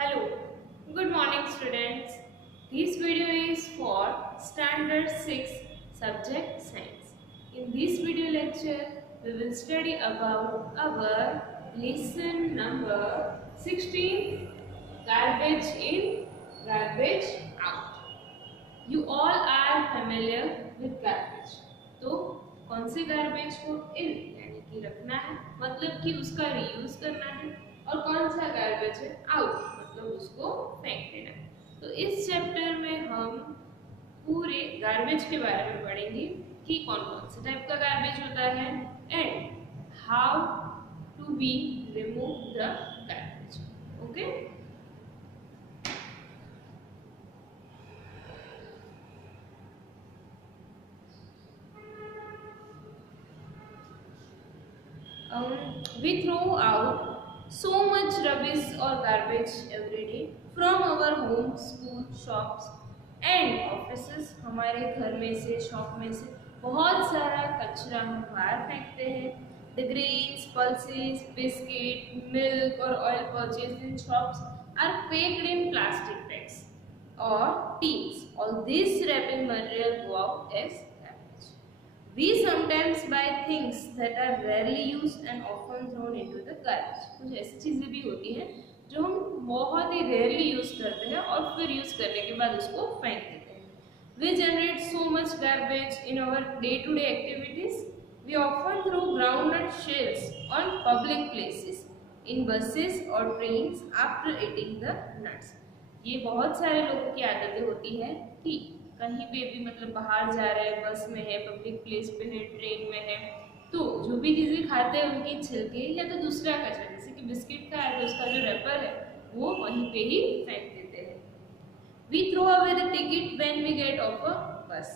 Hello, good morning students. This video is for Standard 6 Subject Science. In this video lecture, we will study about our lesson number 16, Garbage in, Garbage out. You all are familiar with garbage. तो कौन से garbage को इन यानी कि रखना है, मतलब कि उसका रीयूज करना है, और कौन सा गार्बेज है आउट, मतलब उसको फेंक देना है। तो इस चैप्टर में हम पूरे गार्बेज के बारे में पढ़ेंगे कि कौन कौन से टाइप का गार्बेज होता है and how to be remove the garbage. Okay, we throw out so much rubbish or garbage every day from our home, school, shops and offices। हमारे घर में से, शॉप में से बहुत सारा कचरा हम बाहर फेंकते हैं। The grains, pulses, biscuit, milk और oil purchased in shops are packed in plastic bags or tins. All this wrapping material go out as We sometimes buy things that are rarely used and often thrown into the garbage। कुछ ऐसी चीजें भी होती हैं जो हम बहुत ही rarely use करते हैं और फिर यूज करने के बाद उसको फेंक देते हैं। We generate so much garbage in our day-to-day activities. We often throw groundnut shells on public places, in buses or trains after eating the nuts। ये बहुत सारे लोगों की आदतें होती है कि कहीं पे भी मतलब बाहर जा रहे हैं, बस में है, पब्लिक प्लेस पे है, ट्रेन में है, तो जो भी चीजें खाते हैं उनकी छिलके या तो दूसरा कचरा जैसे कि बिस्किट का है तो उसका जो रैपर है वो वहीं पे ही फेंक देते हैं। We throw away the ticket when we get off a bus.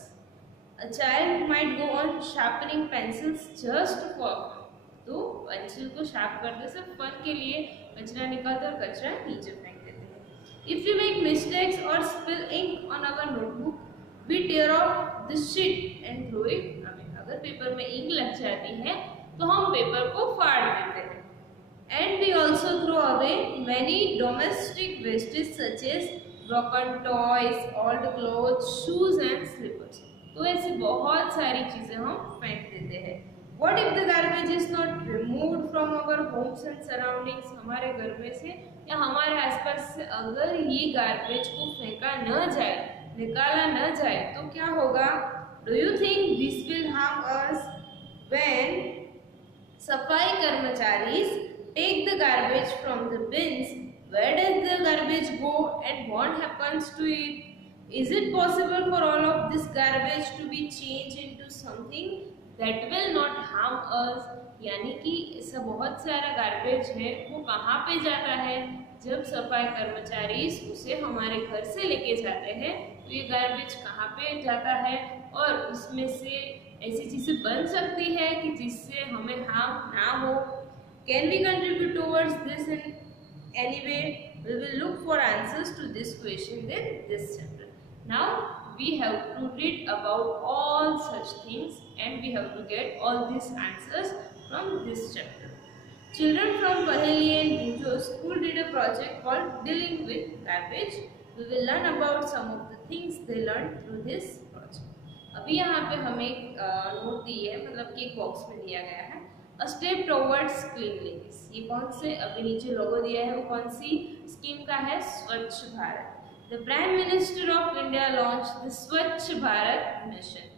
A child might go on sharpening pencils just for fun। तो पेंसिल को शार्प करते सिर्फ फन के लिए कचरा निकालते और कचरा नीचे फेंक देते हैं। If we make mistakes or spill ink on our notebook, we tear off the sheet and throw it away। अगर पेपर में इंक लग जाती है तो हम पेपर को फाड़ देते हैं। And we also throw away many domestic wastage such as broken toys, old clothes, shoes and slippers। तो ऐसी बहुत सारी चीजें हम फेंक देते हैं। What if the garbage is not removed from our homes and surroundings? हमारे घर में से या हमारे आसपास से अगर ये गार्बेज को फेंका न जाए, निकाला न जाए तो क्या होगा? Do you think this will harm us? When सफाई कर्मचारी take the garbage from the bins, where does the garbage go and what happens to it? Is it possible for all of this garbage to be changed into something that will not harm us? यानी कि ऐसा बहुत सारा garbage है वो कहाँ पे जाता है? जब सफाई कर्मचारी उसे हमारे घर से लेके जाते हैं तो ये गार्बेज कहाँ पे जाता है और उसमें से ऐसी चीजें बन सकती है कि जिससे हमें हार्म ना हो। Can we contribute towards this in any way? We will look for answers to this question in this chapter. Now we have to read about all such things and we have to get all these answers from this chapter. Children from Paheli and Bujo school did a project called Dealing with Garbage. We will learn about some of the things they learned through this project. अभी यहाँ पे हमें एक note दी है, मतलब कि एक box में दिया गया है A step towards cleanliness। ये कौन से अभी नीचे लोगो दिया है वो कौन सी स्कीम का है? स्वच्छ Bharat. The Prime Minister of India launched the Swachh Bharat mission।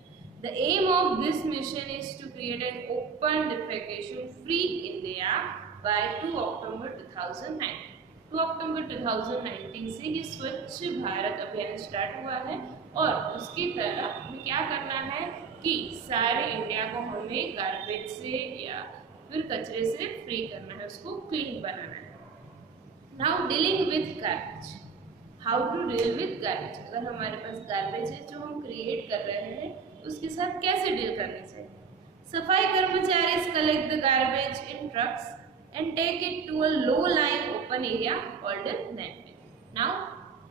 The aim of this mission is to create an open defecation free India by 2 October 2019। 2 अक्टूबर 2019 से ये स्वच्छ भारत अभियान स्टार्ट हुआ है और उसकी तरफ हमें क्या करना है कि सारे इंडिया को हमें गार्बेज से या फिर कचरे से फ्री करना है, उसको क्लीन बनाना है। Now dealing with garbage. How to deal with garbage. अगर हमारे पास गार्बेज है जो हम क्रिएट कर रहे हैं उसके साथ कैसे डील करना चाहिए? सफाई कर्मचारी collect the garbage in trucks and take it to a low-lying open area called a landfill. Now,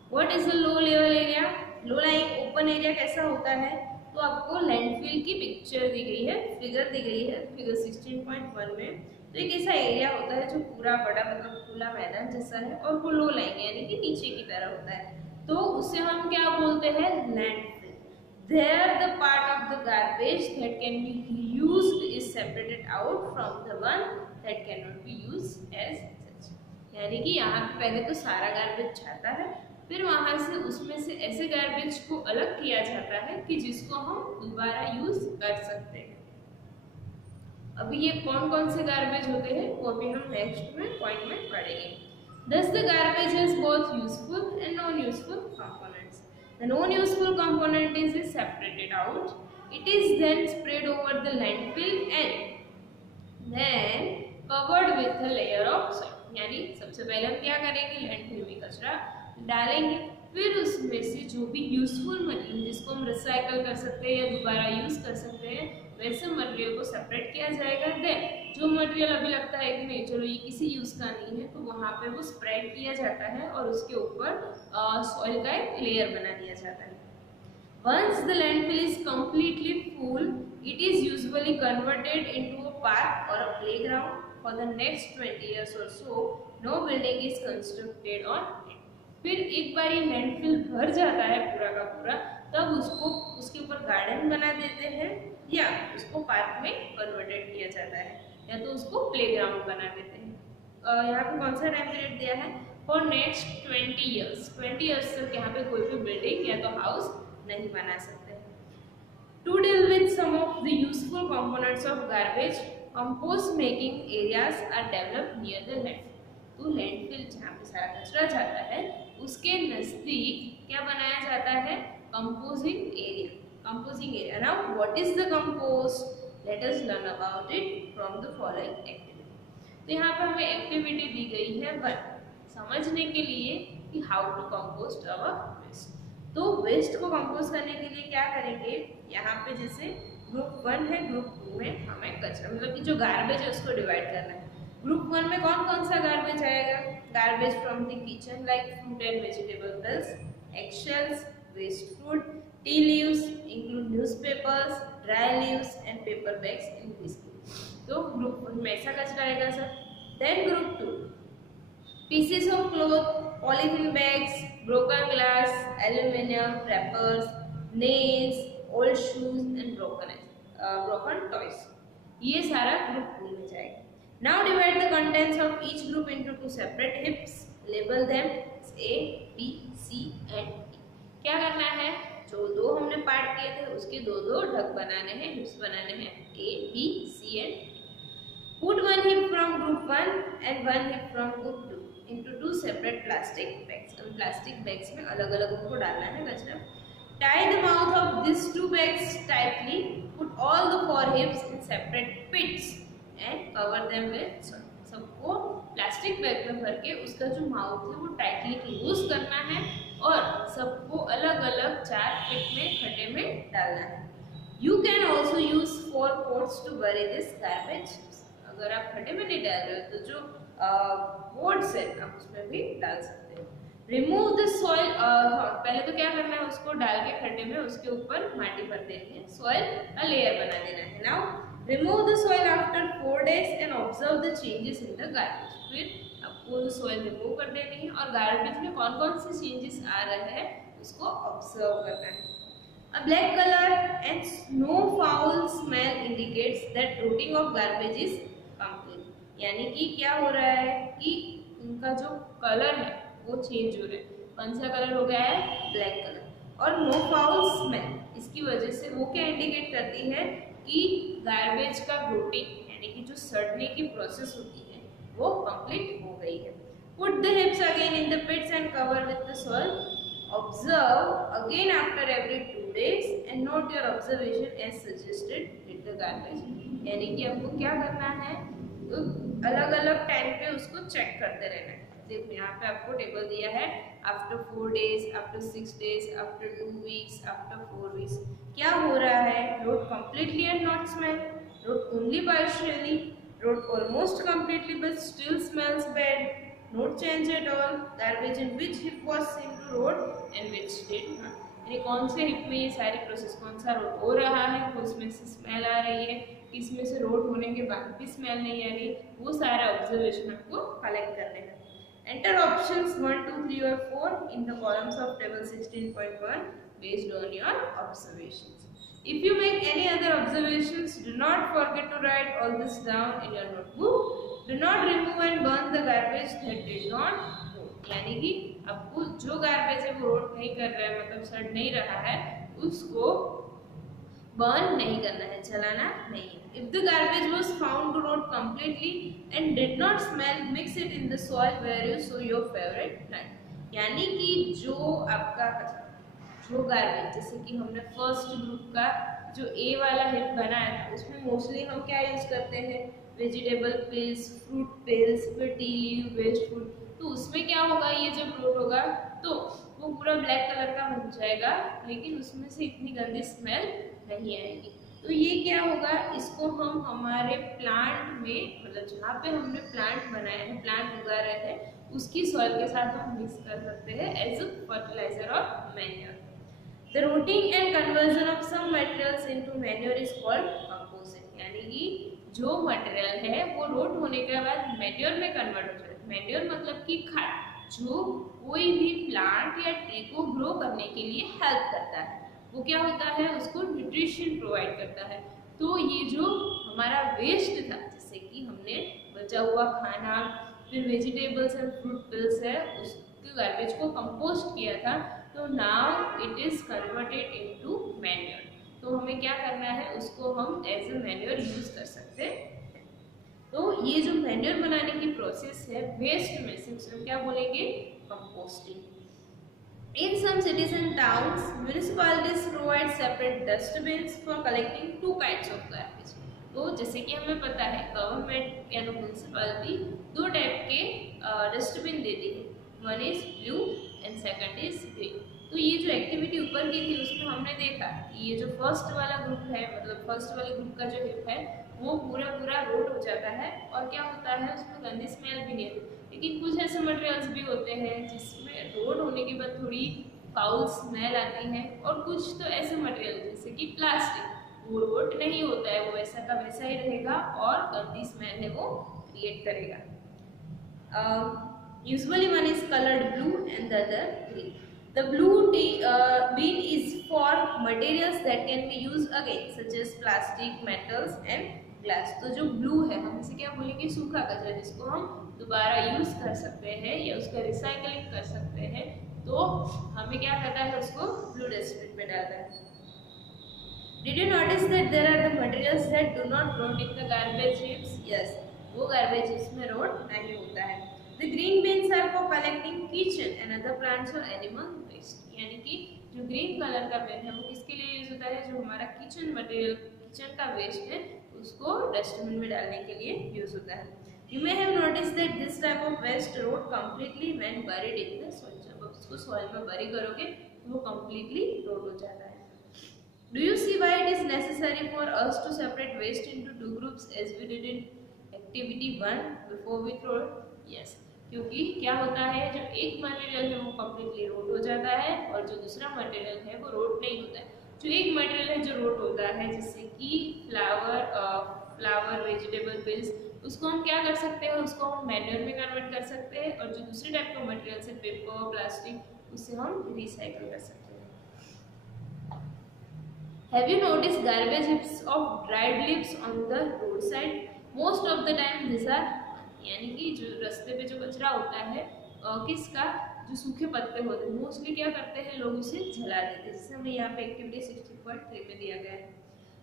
what is a low-level area? Low-lying open area कैसा होता है? तो आपको लैंडफिल की पिक्चर दी गई है, फिगर दी गई है, फिगर 16.1 में तो एक ऐसा एरिया होता है जो पूरा बड़ा मतलब खुला मैदान जैसा है और वो लो लाइन यानी कि नीचे की तरह होता है, तो उसे हम क्या बोलते हैं, landfill. There the part of the garbage that can be used is separated out from the one that cannot be used as such। यानी कि यहाँ पे पहले तो सारा गार्बेज जाता है, फिर वहां से उसमें से ऐसे गार्बेज को अलग किया जाता है कि जिसको हम दोबारा यूज कर सकते हैं। अभी ये कौन कौन से गार्बेज होते हैं वो अभी हम नेक्स्ट में पॉइंट में पढ़ेंगे। Thus the garbage has both useful and non-useful components. The non-useful component is separated out. It is then spread over the landfill and then covered with a layer of soil। यानी सबसे पहले हम क्या करेंगे, landfill में कचरा डालेंगे, फिर उसमें से जो भी यूजफुल मटेरियल जिसको हम रिसाइकल कर सकते हैं या दोबारा यूज कर सकते हैं वैसे मटेरियल को सेपरेट किया जाएगा। देन जो मटेरियल अभी लगता है कि नहीं चलो ये किसी यूज का नहीं है, तो वहां पे वो स्प्रेड किया जाता है और उसके ऊपर सॉइल का एक लेयर बना दिया जाता है। Once the landfill is completely full, it is usually converted into a park or a playground. For the next 20 years or so, no building is constructed on it। फिर एक बार ये लैंडफिल भर जाता है पूरा का पूरा, तब उसको उसके ऊपर गार्डन बना देते हैं या उसको पार्क में कन्वर्टेड किया जाता है या तो उसको प्लेग्राउंड बना देते हैं। यहाँ पे कौन सा टाइम पीरियड दिया है, फॉर नेक्स्ट 20 ईयर्स। 20 ईयर्स तक यहाँ पे कोई भी बिल्डिंग या तो हाउस नहीं बना सकते। To deal with some of the useful components of garbage, compost making areas are developed near the landfill. तो लैंडफिल जहाँ पे सारा कचरा जाता है उसके नजदीक क्या बनाया जाता है, composing area. Composing area. Now what is the compost, let us learn about it from the following activity. तो यहाँ पर हमें एक्टिविटी दी गई है वन, समझने के लिए कि how to compost our waste. तो वेस्ट को कंपोस्ट करने के लिए क्या करेंगे, यहाँ पे जैसे ग्रुप 1 है, ग्रुप 2 में हमें कचरा मतलब कि जो गार्बेज है उसको डिवाइड करना है। ग्रुप 1 में कौन कौन सा गार्बेज आएगा, garbage from the kitchen like fruit and vegetable peels, eggshells, waste food, tea leaves include newspapers, dry leaves and paper bags and biscuit. तो ग्रुप 1 में ऐसा कचरा आएगा sir. Then group 2, pieces of cloth, polythene bags, broken glass, aluminum wrappers, nails, old shoes and broken toys। ये सारा group 2 में जाएगा। Now divide the contents of each group into two separate heaps. Label them A, B, C and D। क्या करना है, जो दो हमने पार्ट किए थे उसके दो दो ढक बनाने हैं, हिप्स बनाने हैं, A, B, C and D। Put one hip from group 1 and one hip from group 2 into two separate plastic bags। अब प्लास्टिक बैग्स में अलग अलग उनको डालना है कचरा। Tie the mouth of these two bags tightly. Put all the four hips in separate pits and cover them with soil। सबको plastic bag में भर के उसका जो माउथ है वो टाइटली क्लोज करना है और सबको अलग अलग 4 पिट में खड्डे में डालना है। You can also use 4 pots to bury this garbage। अगर आप खड्डे में नहीं डाल रहे हो तो जो पोट्स है आप उसमें भी डाल सकते हो। रिमूव द सॉइल, पहले तो क्या करना है, उसको डाल के खड्डे में उसके ऊपर माटी भर देनी है, सॉइल का लेयर बना देना है। Now remove the soil after 4 days and observe the changes in the garbage. फिर आपको सॉइल रिमूव कर देनी है और गार्बेज में कौन कौन से चेंजेस आ रहे हैं उसको ऑब्जर्व करना है। A black color and no foul smell indicates that routing of garbage is complete। यानी कि क्या हो रहा है कि उनका जो कलर है वो चेंज हो रहा है। कौन सा कलर हो गया है, ब्लैक कलर। और नो फाउल स्मेल, इसकी वजह से वो क्या इंडिकेट करती है कि गार्बेज का रूटिंग यानी कि जो सड़ने की प्रोसेस होती है वो कंप्लीट हो गई है। Put the heaps again in the pits and cover with the soil. Observe again after every 2 days and note your observation as suggested with the garbage. यानी कि आपको क्या करना है, तो अलग अलग टाइम पे उसको चेक करते रहना है। देखो यहाँ पे आपको टेबल दिया है, after 4 days, after 6 days, after 2 weeks, after 4 weeks। क्या हो रहा है, rot completely and not smell, rot only partially, rot almost completely but still smells bad, not change at all, garbage in which hip was seen to rot and which did not। यानी कौन से hip में ये सारी process, कौन सा road हो रहा है, उसमें से स्मेल आ रही है, कि इसमें से रोट होने के बाद भी स्मेल नहीं आ रही, वो सारा ऑब्जर्वेशन आपको कलेक्ट करने हैं। Enter options 1, 2, 3 or 4 in the columns of table 16.1 based on your observations. If you make any other observations, do not forget to write all this down in your notebook. Do not remove and burn the garbage that did not rot. यानी कि आपको जो garbage है वो road नहीं कर रहा है, मतलब सड़ नहीं रहा है, उसको बर्न नहीं करना है, जलाना नहीं है। If the garbage was found to rot completely and did not smell, mix it in the soil where you sow your favorite plant. यानी कि जो आपका जो गार्बेज, जैसे कि हमने फर्स्ट ग्रुप का जो ए वाला हिप बनाया था, उसमें मोस्टली हम क्या यूज करते हैं, वेजिटेबल पिल्स, फ्रूट पिल्स, फिर टी लीव, वेस्ट फूड। तो उसमें क्या होगा, ये जब रोट होगा तो वो पूरा ब्लैक कलर का बन जाएगा, लेकिन उसमें से इतनी गंदी स्मेल नहीं आएगी। तो ये क्या होगा, इसको हम हमारे प्लांट में, मतलब जहाँ पे हमने प्लांट बनाया है, प्लांट उगा रहे हैं, उसकी सॉइल के साथ हम मिक्स कर सकते हैं एज अ फर्टिलाइजर और manure. The rotting and conversion of some materials into manure is called composite. यानी कि जो मटेरियल है वो रोट होने के बाद मैन्योर में कन्वर्ट हो जाता है। मैन्योर मतलब कि खाद, जो कोई भी प्लांट या ट्री को ग्रो करने के लिए हेल्प करता है, वो क्या होता है, उसको न्यूट्रिशन प्रोवाइड करता है। तो ये जो हमारा वेस्ट था, जैसे कि हमने बचा हुआ खाना, फिर वेजिटेबल्स एंड फ्रूट पिल्स है, उसके गार्बेज को कंपोस्ट किया था, तो now it is converted into manure. तो हमें क्या करना है, उसको हम एज ए मैन्योर यूज कर सकते हैं। तो ये जो मैन्योर बनाने की प्रोसेस है, वेस्ट में से हम क्या बोलेंगे, composting. In some cities and towns, municipalities provide separate dustbins for collecting two kinds of garbage. तो जैसे कि हमें पता है, गवर्नमेंट या म्यूनिसिपैलिटी दो टाइप के डस्टबिन देती है, one is blue and second is green. तो ये जो एक्टिविटी ऊपर की थी, उसमें हमने देखा कि ये जो फर्स्ट वाला ग्रुप है, मतलब फर्स्ट वाले ग्रुप का जो हिप है, वो पूरा रोट हो जाता है, और क्या होता है, उसमें गंदी स्मेल भी नहीं आती। लेकिन कुछ ऐसे मटेरियल्स भी होते हैं जिसमें रोट होने के बाद थोड़ी फाउल स्मेल आती है, और कुछ तो ऐसे मटेरियल जैसे कि प्लास्टिक, वो रोट नहीं होता है, वो वैसा का वैसा ही रहेगा और गंदी स्मेल है वो क्रिएट करेगा। Usually one is coloured blue and the other green. The blue bin is for materials that can be used again, such as plastic, metals and glass. तो जो ब्लू है, हम इसे क्या बोलेंगे, सूखा कचरा, जिसको हम दोबारा यूज कर सकते हैं या उसका रिसाइकलिंग कर सकते हैं। तो हमें क्या करना है, उसको ब्लू डस्टबिन में डालना है। Did you notice that there are the materials that do not rot in the garbage heaps? Yes, वो garbage heaps में rot नहीं होता है। The green bins are for collecting kitchen and other plants or animal waste. यानी कि जो green colour का बिन है वो किसके लिए यूज होता है, जो हमारा किचन मटेरियल, किचन का वेस्ट है, उसको डस्टबिन में डालने के लिए यूज होता है। You may have noticed that this type of waste rot completely when buried in the soil. जब आप उसको soil में bury करोगे तो वो completely rot हो जाता है। Do you see why it is necessary for us to separate waste into two groups as we did in activity 1 before we throw it? Yes. क्योंकि क्या होता है, जो एक मटेरियल है वो कम्प्लीटली रोट हो जाता है, और जो दूसरा मटेरियल है वो रोट नहीं होता है। जो एक मटेरियल है जो रोट होता है, जैसे कि फ्लावर वेजिटेबल पिल्स, उसको हम क्या कर सकते हैं, उसको हम मैन्योर में कन्वर्ट कर सकते हैं, और जो दूसरे टाइप का मटेरियल है, पेपर, प्लास्टिक, उससे हम रिसाइकल कर सकते हैं। Have you noticed garbage heaps of dried leaves on the roadside? Most of the time these are, यानी कि जो रास्ते पे जो कचरा होता है, किसका, जो सूखे पत्ते होते हैं, मोस्टली क्या करते हैं, लोग उसे जला देते हैं, जैसे हमें यहाँ पे एक्टिविटी 60.3 में दिया गया है।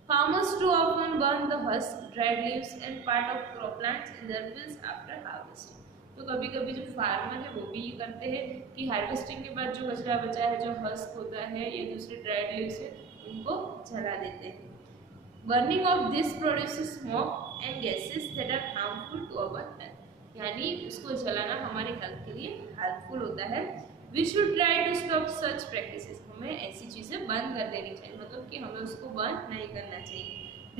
Farmers too often burn the husk, dried leaves and part of crop plants in their fields after harvesting. तो कभी कभी जो फार्मर है वो भी ये करते हैं कि हार्वेस्टिंग के बाद जो कचरा बचा है, जो हस्क होता है या दूसरे ड्राइड लीव्स है, उनको जला देते हैं। Burning of this produces smoke and gases that are harmful to our health. यानी उसको जलाना हमारे हेल्थ के लिए हेल्पफुल होता है। We should try to stop such practices. हमें ऐसी चीजें बंद कर देनी चाहिए, मतलब कि हमें उसको बंद नहीं करना चाहिए।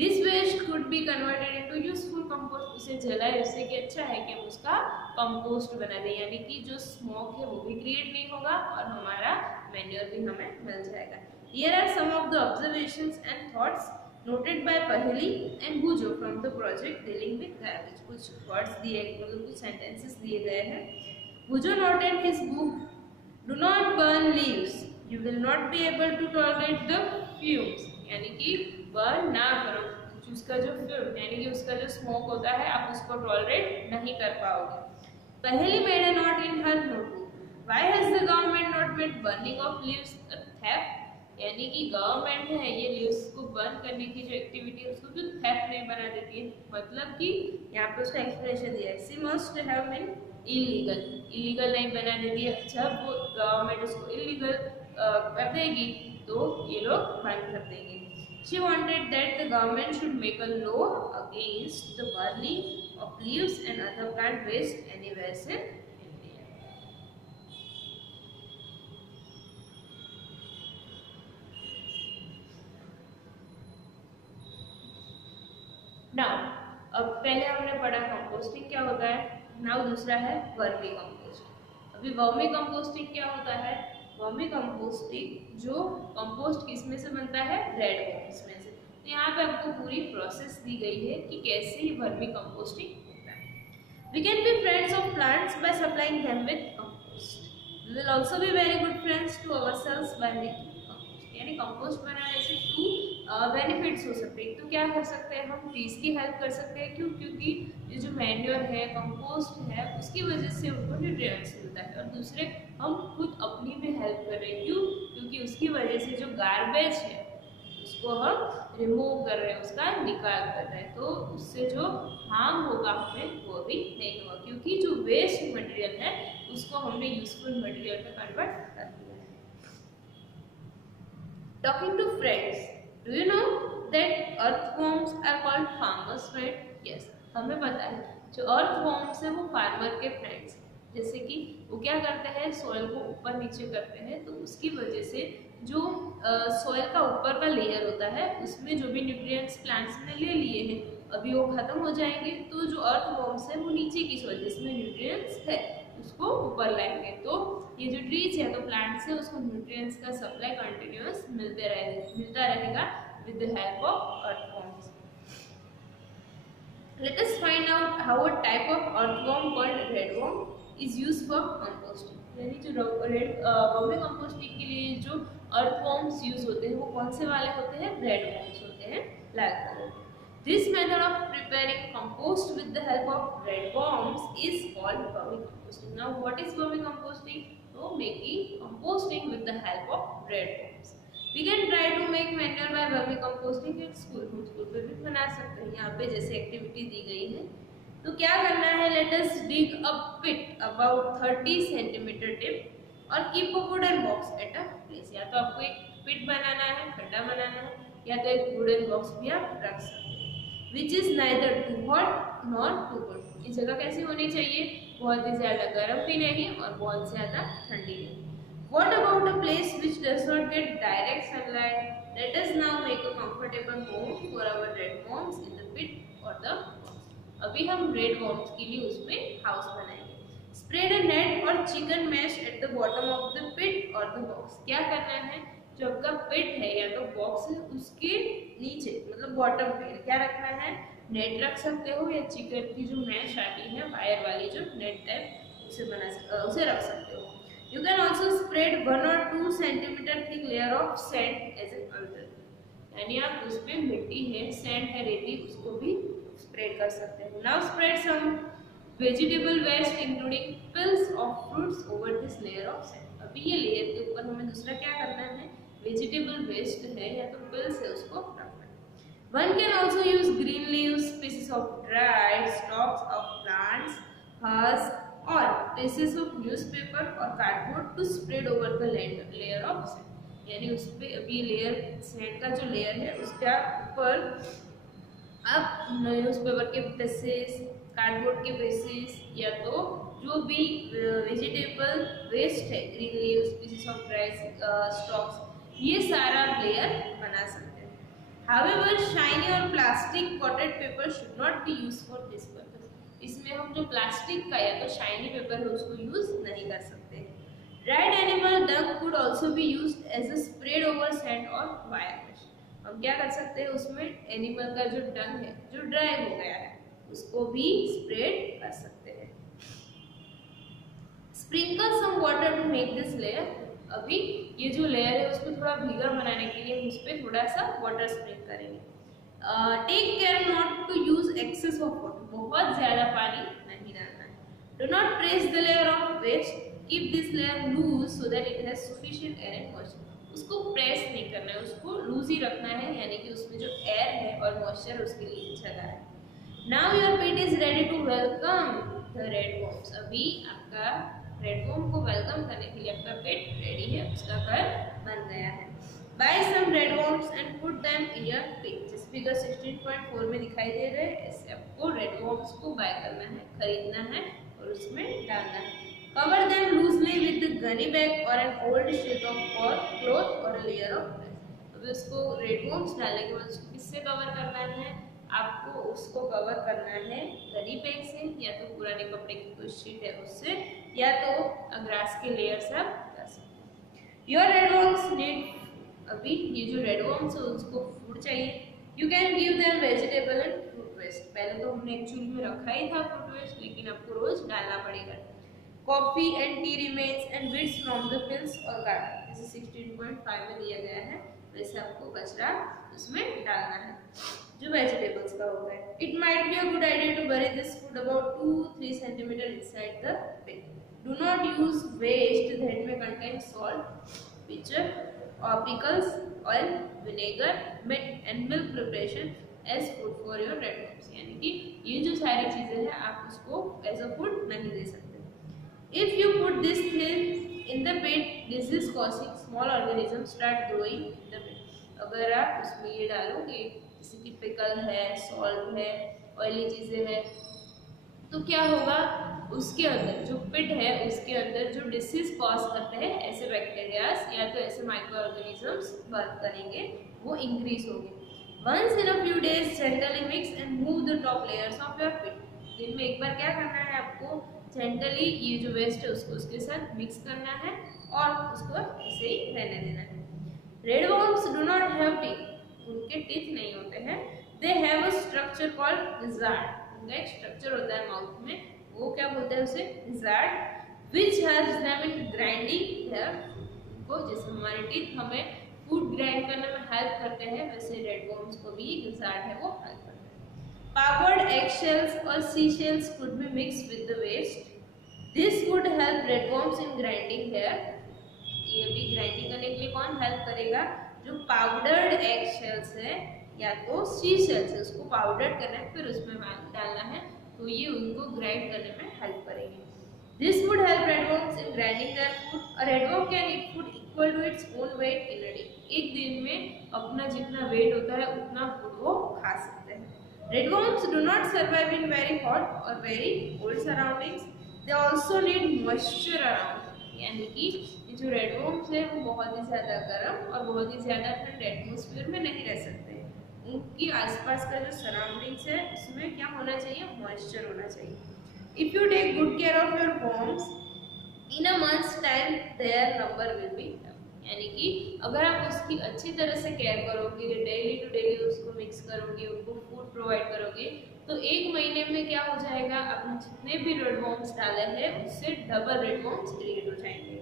This waste could be converted into useful compost. उसे जलाए, उससे कि अच्छा है कि हम उसका कंपोस्ट बना दें, यानी कि जो स्मोक है वो भी क्रिएट नहीं होगा और हमारा मैन्योर भी हमें मिल जाएगा। Here are some of the observations and thoughts noted by पहली एंड भुजो from the project dealing with garbage. कुछ वर्ड्स दिए, मतलब कुछ सेंटेंसेस दिए गए हैं। भुजो noted his book, do not burn leaves, you will not be able to tolerate the fumes, यानी कि बर्न ना करो, उसका जो फ्यूम यानी कि उसका जो स्मोक होता है आप उसको टॉलरेट नहीं कर पाओगे। पहली made a note in her notebook, why has the government not made burning of leaves a theft, यानी कि गवर्नमेंट है ये लीव्स को बर्न करने की जो एक्टिविटी है उसको जो थेफ्ट नहीं बना देती है, मतलब कि यहाँ पे उसका एक्सप्लेनेशन दिया है, see must have been illegal, illegal नहीं बना देती है। जब वो गवर्नमेंट उसको इलीगल कर देगी तो ये लोग बंद कर देंगे। She wanted that the government should make a law against the burning of leaves and other plant waste anywhere in India. Now, अब पहले हमने पढ़ा कंपोस्टिंग क्या होता है, नाउ दूसरा है वर्मी कंपोस्टिंग। अभी वर्मी कंपोस्टिंग क्या होता है, वर्मी कंपोस्टिंग जो कंपोस्ट किसमें से बनता है, रेड वर्म्स में से। तो यहाँ पे आपको पूरी प्रोसेस दी गई है कि कैसे ही वर्मी कंपोस्टिंग होता है। We can be friends of plants by supplying them with compost. We will also be very good friends to ourselves by making compost. यानी कंपोस्ट बनाने से टू बेनिफिट्स हो सकते हैं। तो क्या कर सकते हैं हम, ट्रीज की हेल्प कर सकते हैं। क्यों, क्योंकि ये जो मैन्योर है, कंपोस्ट है, उसकी वजह से उनको न्यूट्रिएंट्स मिलता है। और दूसरे हम खुद अपनी भी हेल्प कर रहे हैं। क्यों, क्योंकि उसकी वजह से जो गार्बेज है उसको हम रिमूव कर रहे हैं, उसका निकाल कर रहे हैं, तो उससे जो हार्म होगा हमें वो भी नहीं होगा, क्योंकि जो वेस्ट मटेरियल है उसको हमने यूजफुल मटेरियल में कन्वर्ट कर दिया है। Talking to friends, do you know that earthworms are called farmers friend? Yes, हमें पता है जो अर्थवॉर्म्स है वो फार्मर के फ्रेंड्स, जैसे कि वो क्या करते हैं, सॉइल को ऊपर नीचे करते हैं, तो उसकी वजह से जो सॉइल का ऊपर का लेयर होता है उसमें जो भी न्यूट्रिएंट्स प्लांट्स ने ले लिए हैं अभी वो खत्म हो जाएंगे, तो जो अर्थवॉर्म्स है वो नीचे की सॉइल जिसमें न्यूट्रिएंट्स है उसको ऊपर लाएंगे। तो ये जो ट्रीज है तो प्लांट्स है उसको न्यूट्रिएंट्स का सप्लाई कंटिन्यूअस मिलता रहेगा with the help of earthworms. Let us find out how a type of earthworm called redworm is used for composting. यानी जो वर्मी कंपोस्टिंग के लिए जो अर्थवॉर्म्स यूज होते हैं वो कौन से वाले होते हैं, रेडवर्म्स होते हैं, black colour. This method of preparing compost with the help of redworms is called vermicomposting. Now, what is vermicomposting? So, making composting with the help of redworms. We can try to make manure by vermicomposting at school. हम school पे भी बना सकते हैं, यहाँ पे जैसे activity दी गई है। तो क्या करना है, let us dig a pit about 30 centimeter deep और keep a wooden box at a place. या तो आपको एक पिट बनाना है, खड्डा बनाना है, या तो एक वुडन बॉक्स भी आप रख सकते हैं। Which is neither too hot nor too cold. ये जगह कैसी होनी चाहिए, बहुत ही ज्यादा गर्म भी नहीं और बहुत ज्यादा ठंडी नहीं। What about a place which does not get direct sunlight? Let us now make a comfortable home for our redworms in the pit or the box. अभी हम redworms के लिए उसमें हाउस बनाएंगे। Spread a net or chicken mesh at the bottom of the pit or the box. क्या करना है, जो आपका पिट है या तो बॉक्स है उसके नीचे मतलब बॉटम पे क्या रखना है, नेट रख सकते हो या चिकन की जो मैश आती है वायर वाली जो नेट टाइप उसे रख सकते हो। You can also spread 1 or 2 centimetre thick layer of sand as an alternative, यानी आप उस पे मिट्टी है, सैंड है, रेती, उसको भी स्प्रेड कर सकते हो। Now spread some vegetable waste including peels of fruits over this layer of sand. अभी ये लेयर के ऊपर हमें दूसरा क्या करना है, वेजिटेबल वेस्ट है या तो पिल्स है उसको रखना है। One can also use green leaves, pieces of dried stalks of plants, husks or pieces of newspaper or cardboard to spread over the layer of sand. यानी उस पे अभी लेयर सैंड का जो लेयर है उसके ऊपर आप न्यूज़पेपर के पीसेस, कार्डबोर्ड के पीसेस या तो जो भी वेजिटेबल वेस्ट है, green leaves, pieces of dried stocks, ये सारा लेयर बना सकते हैं। However, shiny और plastic coated paper should not be used for this purpose. इसमें हम जो प्लास्टिक का या तो शाइनी पेपर है उसको यूज नहीं कर सकते। Dried animal dung could also be used as a sprayed over sand or wire mesh. हम क्या कर सकते हैं, उसमें एनिमल का जो डंग है जो ड्राई हो गया है उसको भी स्प्रेड कर सकते हैं। Sprinkle some water to make this layer. अभी ये जो लेयर है उसको थोड़ा भीगा बनाने के लिए उस पर थोड़ा सा वाटर स्प्रिंक करेंगे। Take care not to use excess of water, बहुत ज्यादा पानी नहीं डालना है। Do not press the layer of waste, keep this layer loose so that it has sufficient air and moisture. उसको प्रेस नहीं करना है, उसको लूज ही रखना है, यानी कि उसमें जो एयर है और मॉइस्चर उसके लिए जगह है। Now your pit is ready to welcome the red worms. अभी आपका रेड वॉर्म को वेलकम करने के लिए आपका पेट रेडी है, उसका घर बन गया है। Buy some red worms and put them in your pit. जिस फिगर 16.4 में दिखाई दे रहे हैं, ऐसे आपको रेड वॉर्म्स को बाय करना है, खरीदना है और उसमें डालना है। Cover them loosely with gunny bag और an old sheet of cloth और लेयर ऑफ ब्रश। अभी उसको रेड वॉर्म्स डालने के बाद उसको किससे कवर करना है, आपको उसको कवर करना है गनी बैग से, या तो पुराने कपड़े की कोई शीट है उससे, या तो ग्रास के लेयर से आप कर सकते हैं। योर रेड वॉर्म्स नीड, अभी ये जो रेड वॉर्म्स है उसको फूड चाहिए। You can give them vegetable and fruit waste. पहले तो हमने एक्चुअली में रखा ही था फ्रूट वेस्ट, लेकिन आपको रोज डालना पड़ेगा। Coffee and tea remains and bits from the fields और गार्डन, जैसे 16.5 में दिया गया है वैसे आपको कचरा उसमें डालना है जो वेजिटेबल्स का होता है। It might be a good idea to bury this food about 2-3 cm inside the pit. Do not use waste that may contain salt, pitcher, or pickles, oil, vinegar, meat and milk preparation as food for your red worms. यानी कि ये जो सारी चीजें हैं आप उसको as a food नहीं दे सकते। If you put this thing in the pit, this is causing small organisms start growing in the pit. अगर आप उसमें ये डालोगे जैसे कि पिकल है, सॉल्ट है, ऑयली चीजें हैं, तो क्या होगा, उसके अंदर जो पिट है उसके अंदर जो डिसीज कॉज करते हैं ऐसे बैक्टीरियाज या तो ऐसे माइक्रो ऑर्गेनिजम्स वर्क करेंगे, वो इंक्रीज होंगे। Once in a few days gently mix and move the top layers of your pit. दिन में एक बार क्या करना है आपको, जेंटली ये जो वेस्ट है उसको उसके साथ मिक्स करना है और उसको ऐसे ही रहने देना है। Red worms do not have teeth, उनके टीथ नहीं होते हैं। They have a structure called gizzard, उनका एक स्ट्रक्चर होता है माउथ में, वो क्या बोलते हैं उसे, gizzard, which helps them in grinding their food. उनको जैसे हमारे टीथ हमें फूड ग्राइंड करने में हेल्प करते हैं, वैसे रेड वॉर्म्स को भी gizzard है वो हेल्प करते हैं। Powdered eggshells और seashells could be mixed with the waste. This would help red worms in grinding hair. ये भी ग्राइंडिंग करने के लिए कौन हेल्प करेगा, जो पाउडर्ड एग शेल्स है या तो सी शेल्स है उसको पाउडर करना है फिर उसमें डालना है, तो ये उनको ग्राइंड करने में हेल्प करेंगे। This would help redworms in grinding their food. A redworm can eat food equal to its own weight in a day. एक दिन में अपना जितना वेट होता है उतना फूड वो खा सकते हैं। Redworms do not survive in very hot और very cold surroundings. They also need moisture around, यानी कि जो रेड वॉर्म्स है वो बहुत ही ज़्यादा गर्म और बहुत ही ज़्यादा ठंड एटमोसफियर में नहीं रह सकते। उनकी आसपास का जो सराउंडिंग्स है उसमें क्या होना चाहिए, मॉइस्चर होना चाहिए। If you take good care of your worms in a months time their number will be, यानी कि अगर आप उसकी अच्छी तरह से केयर करोगे, डेली टू डेली उसको मिक्स करोगे, उनको फूड प्रोवाइड करोगे, तो एक महीने में क्या हो जाएगा, आपने जितने भी रेड वॉर्म्स डाले हैं उससे डबल रेड वॉर्म्स क्रिएट हो जाएंगे।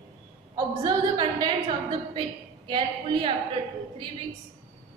Observe the contents of the pit carefully after 2-3 weeks.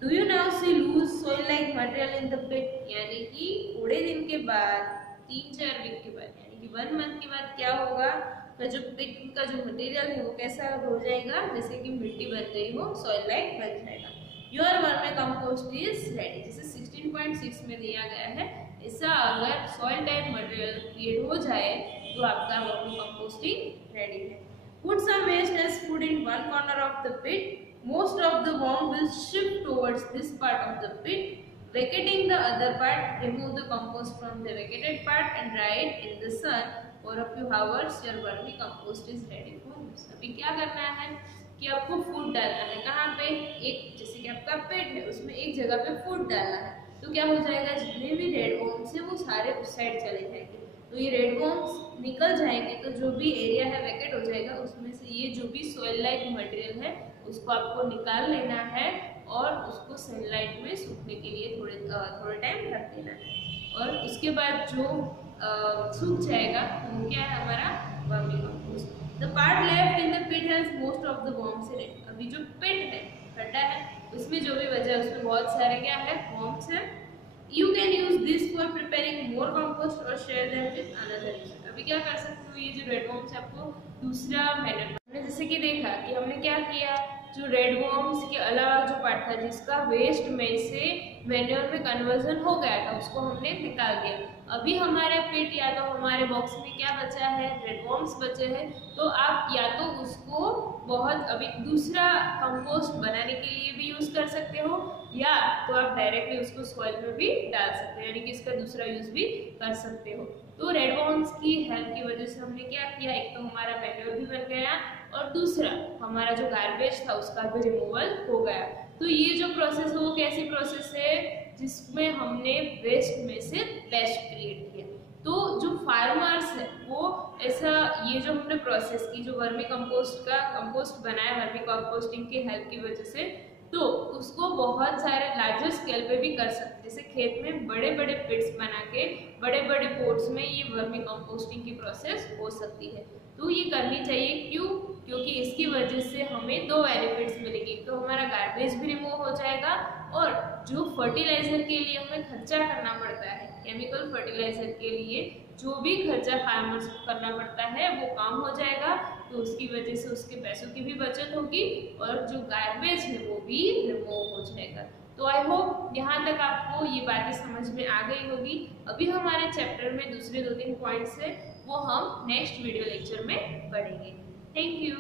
Do you now see loose soil-like material in the pit? यानी कि थोड़े दिन के बाद, 3-4 वीक के बाद, यानी कि 1 मंथ के बाद क्या होगा, तो जो पिट का जो मटेरियल है वो कैसा हो जाएगा, जैसे कि मिट्टी बन गई हो, सॉइल-लाइक बन जाएगा। Your vermi compost is ready, जैसे 16.6 में दिया गया है, ऐसा अगर सॉइल टाइप मटेरियल क्रिएट हो जाए तो आपका वर्मी कंपोस्टिंग रेडी है। Put some waste as food in one corner of the pit. Most of the worm will shift towards this part of the pit. Vacating the other part, remove the compost from the vacated part and dry it in the sun for a few hours. Your vermi compost is ready for use. अभी क्या करना है कि आपको food डालना है, कहाँ पे, एक जैसे कि आपका पेट है उसमें एक जगह पे फूड डालना है, तो क्या हो जाएगा, जितने भी रेड वॉर्म्स है वो सारे उस साइड चले जाएंगे, तो ये रेड वॉर्म्स निकल जाएंगे, तो जो भी एरिया है वैकेट हो जाएगा, उसमें से ये जो भी सॉइल लाइक मटेरियल है उसको आपको निकाल लेना है और उसको सनलाइट में सूखने के लिए थोड़े टाइम रख देना है। और उसके बाद जो सूख जाएगा वो क्या है हमारा vermi compost. The part left in the pit has most of the worms in it. अभी जो पिट है, गड्ढा है, उसमें जो भी बचा है उसमें बहुत सारे क्या है, वर्म्स है। You can use this for preparing more compost or share them with another user। अभी क्या कर सकते हो, ये जो रेड वर्म्स है आपको दूसरा मैनर, हमने जैसे कि देखा कि हमने क्या किया, जो रेड वर्म्स के अलावा जो पार्ट था जिसका वेस्ट में से मैन्योर में कन्वर्जन हो गया था उसको हमने निकाल दिया। अभी हमारे पिट या तो हमारे बॉक्स में क्या बचा है, रेड वर्म्स बचे हैं, तो आप या तो उसको बहुत अभी दूसरा कंपोस्ट बनाने के लिए भी यूज कर सकते हो, या तो आप डायरेक्टली उसको सॉइल में भी डाल सकते हो, यानी कि इसका दूसरा यूज भी कर सकते हो। तो रेड वर्म्स की हेल्प की वजह से हमने क्या किया, एक तो हमारा मैन्योर भी बन गया और दूसरा हमारा जो गार्बेज था उसका भी रिमूवल हो गया। तो ये जो प्रोसेस है वो कैसी प्रोसेस है, जिसमें हमने वेस्ट में से बेस्ट क्रिएट किया। तो जो फार्मर्स है वो ऐसा, ये जो हमने प्रोसेस की, जो वर्मी कंपोस्ट का कंपोस्ट बनाया वर्मी कंपोस्टिंग की हेल्प की वजह से, तो उसको बहुत सारे लार्जर स्केल पे भी कर सकते हैं। जैसे खेत में बड़े बड़े पिट्स बना के बड़े बड़े पोट्स में ये वर्मी कंपोस्टिंग की प्रोसेस हो सकती है। तो ये करनी चाहिए, क्यों, क्योंकि इसकी वजह से हमें दो बेनिफिट्स मिलेंगे। तो हमारा गार्बेज भी रिमूव हो जाएगा और जो फर्टिलाइजर के लिए हमें खर्चा करना पड़ता है, केमिकल फर्टिलाइजर के लिए जो भी खर्चा फार्मर्स को करना पड़ता है वो काम हो जाएगा। तो उसकी वजह से उसके पैसों की भी बचत होगी और जो गार्बेज है वो भी रिमूव हो जाएगा। तो आई होप यहाँ तक आपको ये बातें समझ में आ गई होगी। अभी हमारे चैप्टर में दूसरे 2-3 पॉइंट्स है वो हम नेक्स्ट वीडियो लेक्चर में पढ़ेंगे। Thank you.